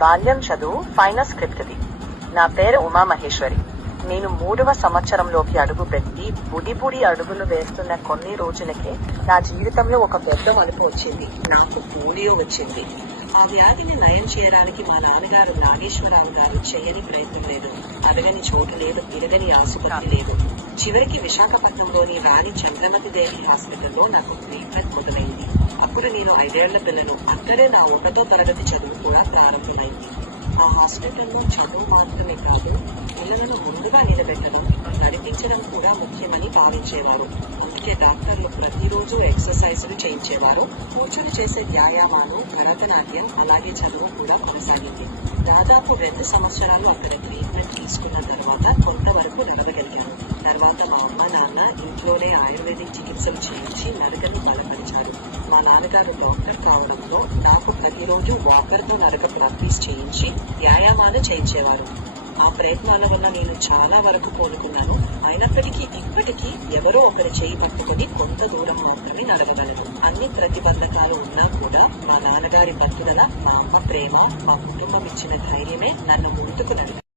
బాల్యం చదువు ఫైనల్ స్క్రిప్ట్ది. నా పేరు ఉమామహేశ్వరి. నేను 3వ సంవత్సరంలోకి అడుగు పెట్టి బుడి అడుగులు వేస్తున్న కొన్ని రోజులకే నా జీవితంలో ఒక పెద్ద మలుపు వచ్చింది. నాకు పోలియో వచ్చింది. ఆ వ్యాధిని నయం చేయడానికి మా నాన్నగారు నాగేశ్వరరావు గారు చేయని ప్రయత్నం లేదు. అడగని చోటు లేదు, తిరగని ఆసుపత్రి లేదు. చివరికి విశాఖపట్నంలోని రాణి చంద్రమతిదేవి హాస్పిటల్లో నాకు ట్రీట్మెంట్ మొదలైంది. అప్పుడు నేను 5 ఏళ్ల పిల్లను. అక్కడే నా 1వ తరగతి చదువు కూడా ప్రారంభమైంది. ఆ హాస్పిటల్లో చదువు మాత్రమే కాదు, పిల్లలను ముందుగా నిలబెట్టడం, నడిపించడం కూడా ముఖ్యమని భావించేవారు. అందుకే డాక్టర్లు ప్రతిరోజు ఎక్సర్సైజులు చేయించేవారు. కూర్చొని చేసే వ్యాయామాలు, భరతనాట్యం, అలాగే చదువు కూడా కొనసాగింది. దాదాపు 2 సంవత్సరాలు అక్కడ ట్రీట్మెంట్ తీసుకున్న తర్వాత కొంతవరకు నడవగలిగాను. తర్వాత మా అమ్మ నాన్న ఇంట్లోనే ఆయుర్వేదిక్ చికిత్సలు చేయించి నడకను బలపరిచారు. మా నాన్నగారు డాక్టర్ కావడంతో నాకు ప్రతిరోజు వాకర్తో నడక ప్రాక్టీస్ చేయించి వ్యాయామాలు చేయించేవారు. ఆ ప్రయత్నాల వల్ల నేను చాలా వరకు కోలుకున్నాను. అయినప్పటికీ ఇప్పటికీ ఎవరో ఒకరి చేయి పట్టుకుని కొంత దూరం మాత్రమే నడవగలను. అన్ని ప్రతిబంధకాలు ఉన్నా కూడా మా నాన్నగారి పట్టుదల, మా అమ్మ ప్రేమ, మా కుటుంబం ఇచ్చిన ధైర్యమే నన్ను ముందుకు నడిపి